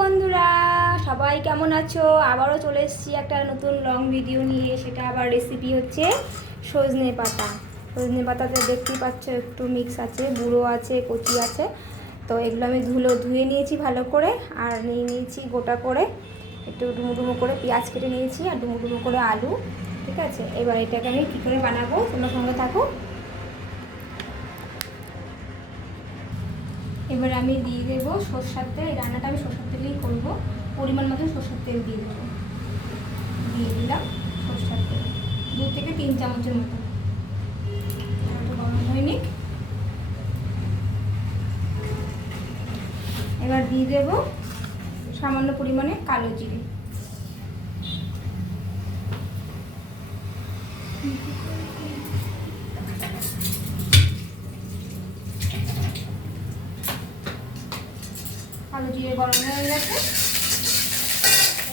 বন্ধুরা, সবাই কেমন আছো? আবারও চলে এসেছি একটা নতুন লং ভিডিও নিয়ে। সেটা আবার রেসিপি হচ্ছে সজনে পাতা। সজনে পাতাতে দেখতেই পাচ্ছ, একটু মিক্স আছে বুড়ো আছে, কচি আছে। তো এগুলো আমি ধুলো, ধুয়ে নিয়েছি ভালো করে, আর নিয়ে নিয়েছি গোটা করে। একটু ডুমো ডুমো করে পেঁয়াজ কেটে নিয়েছি, আর ডুমো ডুমো করে আলু, ঠিক আছে? এবার এটাকে আমি কী করে বানাবো? তোমরা সঙ্গে থাকো। এবার আমি দিয়ে দেবো সর্ষার তেল। এই রান্নাটা আমি সর্ষার তেলেই করব। পরিমাণ মতো সর্ষার তেল দিয়ে দেবো। দিয়ে দিলাম সর্ষার তেল। দু থেকে তিন চামচের মতো। গরম হয়নি। এবার দিয়ে দেবো সামান্য পরিমাণে কালো জিরে। কালো জিরে গরম হয়ে গেছে।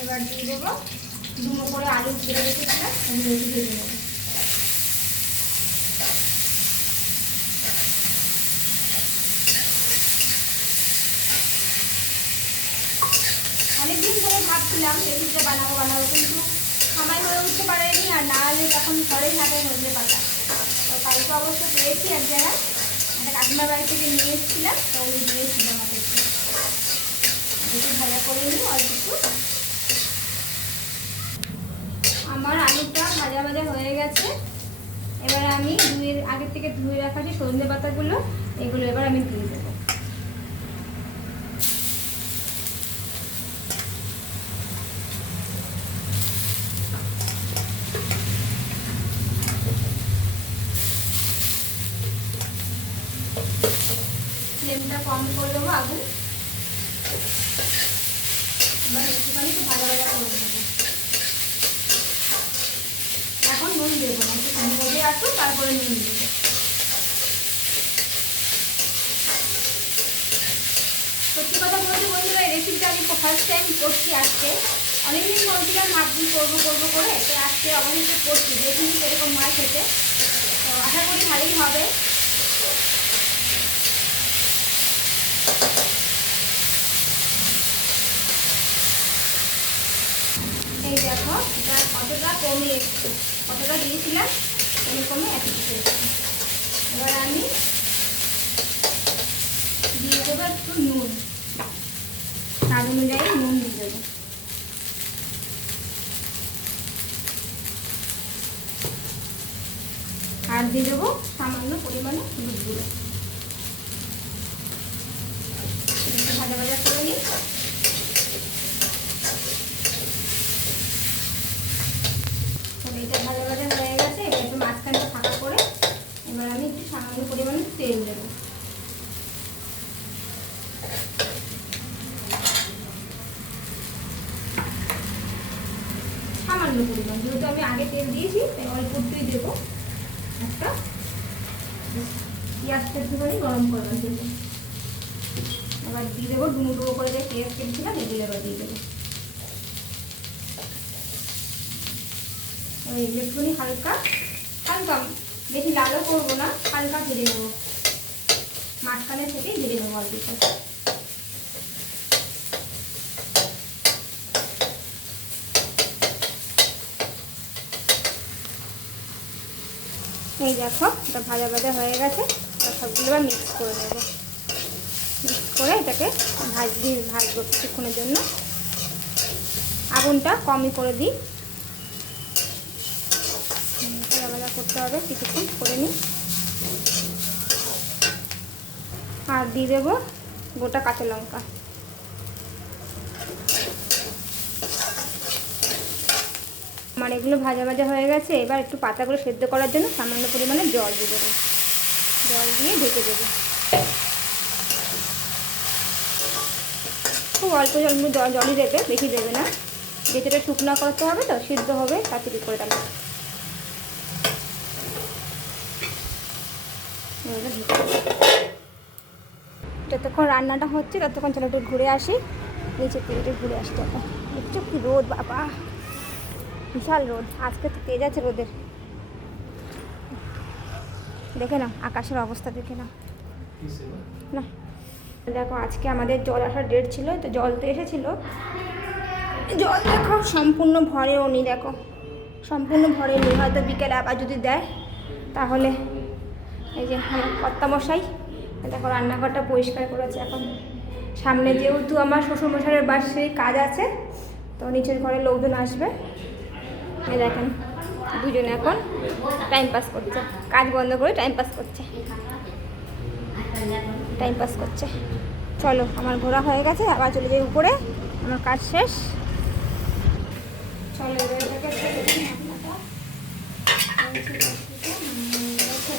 এবার দিয়ে দেবো দুটো করে আলু ছেড়ে রেখেছিলাম ওগুলো একটু ভেজে নেব। অনেকদিন ধরে ভাবছিলাম রেসিপিটা বানাবো বানাবো, কিন্তু সময় হয়ে উঠতে পারেনি আর না হলে তখন ঘরে থাকে নজরে পাতা। তো কালকে অবশ্য পেয়েছি এক জায়গায়, একটা কাকিমার বাড়ি থেকে নিয়ে এসেছিলাম, তো ওই দিয়েছিলাম আমাকে একটু ভাজা করে নিই অল্প একটু আমার আলুটা ভাজা ভাজা হয়ে গেছে। এবার আমি ধুয়ে, আগের থেকে ধুয়ে রাখা যে সজনে পাতাগুলো, এগুলো এবার আমি দিয়ে দেবো। ফ্লেমটা কম করে দেবো আগুন। এখন নুন দেবো না একটু মজে আসো তারপরে নুন দেবো সত্যি কথা বলতে বন্ধুরা এই রেসিপিটা আমি ফার্স্ট টাইম করছি আজকে অনেকদিন বলছিলাম ভাবছি করব করব করে তো আজকে অবশ্যই করছি দেখি এরকম মাছ খেতে তো আশা করি ভালোই হবে এই কতটা কমে কতটা দিয়েছিলাম কমে কমে এত কিছু এবার আমি দিয়ে দেবো একটু নুন স্বাদ অনুযায়ী নুন দিয়ে দেবো আর দিয়ে দেবো সামান্য পরিমাণে হলুদ গুঁড়ো একটু ভাজা ভাজা করে নিই তবে এটা ভাজা ভাজা হয়ে গেছে এবার একটু মাঝখানটা ফাঁকা করে এবার আমি একটু সামান্য পরিমাণে তেল দেবো সামান্য পরিমাণ যেহেতু আমি আগে তেল দিয়েছি তাই অল্প একটুই দেবো। একটা। পেঁয়াজটা একটুখানি গরম করলাম দেবো। এবার দিয়ে দেবো ডুমো করে যে পেঁয়াজ কেটেছিলাম, এগুলো এবার দিয়ে দেবো। ওই একটুখানি হালকা হালকা, বেশি লালও করব না, হালকা ভেজে নেব। মাঝখানে থেকেই ভেজে নেব অল্প এই দেখো, এটা ভাজা ভাজা হয়ে গেছে। সবগুলো এবার মিক্স করে দেবো মিক্স করে এটাকে ভাজবি, ভাজবো কিছুক্ষণের জন্য। আগুনটা কমই করে দিই। ভাজা ভাজা করতে হবে, কিছুক্ষণ করে নিই। আর দিয়ে দেবো গোটা কাঁচা লঙ্কা। আমার এগুলো ভাজা ভাজা হয়ে গেছে, এবার একটু পাতাগুলো সেদ্ধ করার জন্য সামান্য পরিমাণে জল দিয়ে দেবো। জল দিয়ে ঢেকে দেবো। খুব অল্প জল জল, জলই দেবে, বেশি দেবে না। যেটা শুকনো করতে হবে তো, সিদ্ধ হবে, তাড়াতাড়ি করে দেবো। যতক্ষণ রান্নাটা হচ্ছে, ততক্ষণ চলো একটু ঘুরে আসি। নিচের থেকে ঘুরে আসি তখন একটু রোদ, বাবা। বিশাল রোদ, আজকে তো তেজ আছে রোদের। দেখে নাও, আকাশের অবস্থা দেখে নাও। না। দেখো, আজকে আমাদের জল আসার ডেট ছিল, তো জল তো এসেছিল। জল দেখো, সম্পূর্ণ ভরেও নি দেখো। সম্পূর্ণ ভরেনি হয়তো বিকেলে আবার যদি দেয়, তাহলে এই যে আমার কর্তামশাই, দেখো, রান্নাঘরটা পরিষ্কার করেছে এখন। সামনে যেহেতু আমার শ্বশুরমশাইয়ের বাসায় কাজ আছে, তো নিচের ঘরে লোকজন আসবে। দেখেন, দুজনে এখন টাইম পাস করছে। কাজ বন্ধ করে টাইম পাস করছে। টাইম পাস করছে। চলো, আমার ঘোরা হয়ে গেছে, আবার চলে যাই উপরে। আমার কাজ শেষ। চলো, এবার এটাকে ছেড়ে দিই ঢাকনাটা। উম, দেখো।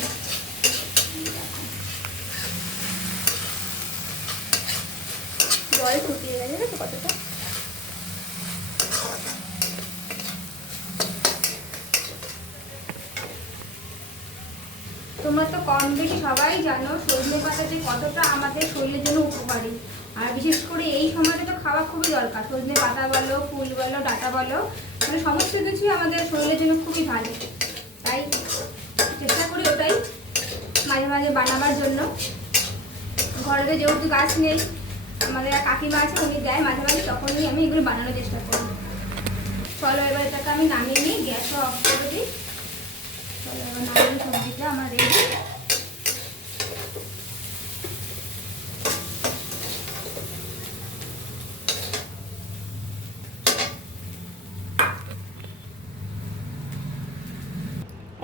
জল ফুটিয়ে গেছে দেখো কতটা তোমরা তো কম বেশি সবাই জানো সজনে পাতা যে কতটা আমাদের শরীরের জন্য উপকারী। আর বিশেষ করে এই সময়টা তো খাওয়া খুবই দরকার। সজনে পাতা বলো, ফুল বলো, ডাটা বলো মানে সমস্ত কিছুই আমাদের শরীরের জন্য খুবই ভালো। তাই চেষ্টা করি ওটাই মাঝে মাঝে বানাবার জন্য। ঘরে যেহেতু গাছ নেই, আমাদের কাকিমা আছে, উনি দেয় মাঝে মাঝে, তখনই আমি এগুলো বানানোর চেষ্টা করি। চলো এবার এটাকে আমি নামিয়ে নিই, গ্যাসও অফ করে দিই।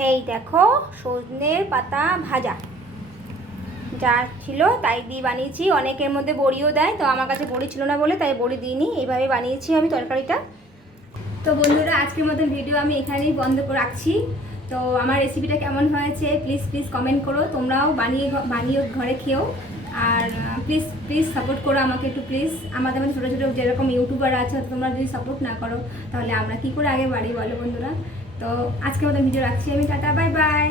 এই দেখো, সজনের পাতা ভাজা। যা ছিল তাই দিয়ে বানিয়েছি। অনেকের মধ্যে বড়িও দেয়, তো আমার কাছে বড়ি ছিল না বলে তাই বড়ি দিইনি। এইভাবে বানিয়েছি আমি তরকারিটা। তো বন্ধুরা, আজকের মতো ভিডিও আমি এখানেই বন্ধ করে রাখছি। তো আমার রেসিপিটা কেমন হয়েছে প্লিজ প্লিজ কমেন্ট করো। তোমরাও বানিয়ে বানিয়ে ঘরে খেও। আর প্লিজ প্লিজ সাপোর্ট করো আমাকে একটু প্লিজ আমাদের মধ্যে ছোটো ছোটো যেরকম ইউটিউবার আছে তোমরা যদি সাপোর্ট না করো, তাহলে আমরা কী করে আগে বাড়ি বলো বন্ধুরা? তো আজকে মতো ভিডিও রাখছি আমি, টাটা বাই বাই